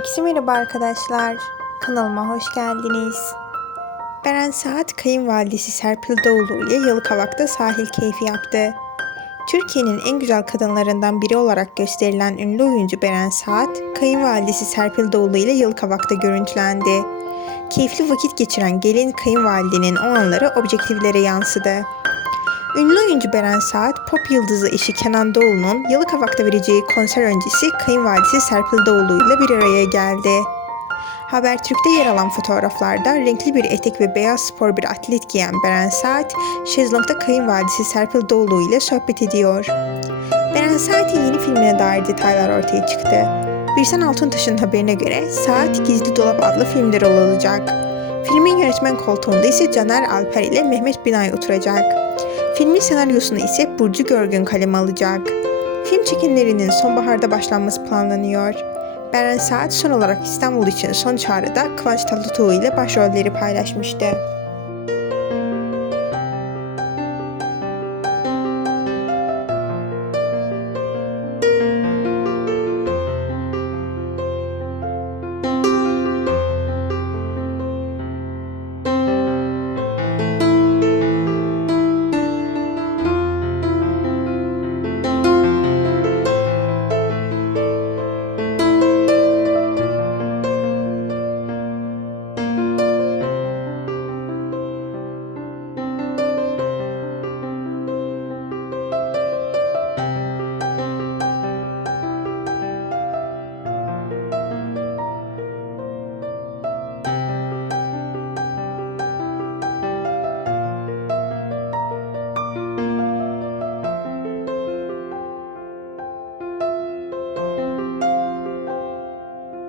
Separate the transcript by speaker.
Speaker 1: Herkese merhaba arkadaşlar. Kanalıma hoş geldiniz. Beren Saat kayınvalidesi Serpil Doğulu ile Yalıkavak'ta sahil keyfi yaptı. Türkiye'nin en güzel kadınlarından biri olarak gösterilen ünlü oyuncu Beren Saat, kayınvalidesi Serpil Doğulu ile Yalıkavak'ta görüntülendi. Keyifli vakit geçiren gelin kayınvalidenin o anları objektiflere yansıdı. Ünlü oyuncu Beren Saat, pop yıldızı eşi Kenan Doğulu'nun Yalıkavak'ta vereceği konser öncesi kayınvalidesi Serpil Doğulu ile bir araya geldi. Habertürk'te yer alan fotoğraflarda renkli bir etek ve beyaz spor bir atlet giyen Beren Saat, şezlongda kayınvalidesi Serpil Doğulu ile sohbet ediyor. Beren Saat'in yeni filmine dair detaylar ortaya çıktı. Birsen Altuntaş'ın haberine göre Saat Gizli Dolap adlı filmde rol alacak. Filmin yönetmen koltuğunda ise Caner Alper ile Mehmet Binay oturacak. Filmin senaryosunu ise Burcu Görgün kaleme alacak. Film çekimlerinin sonbaharda başlanması planlanıyor. Beren Saat son olarak İstanbul için son çağrıda Kıvanç Tatlıtuğ ile başrolleri paylaşmıştı. thank you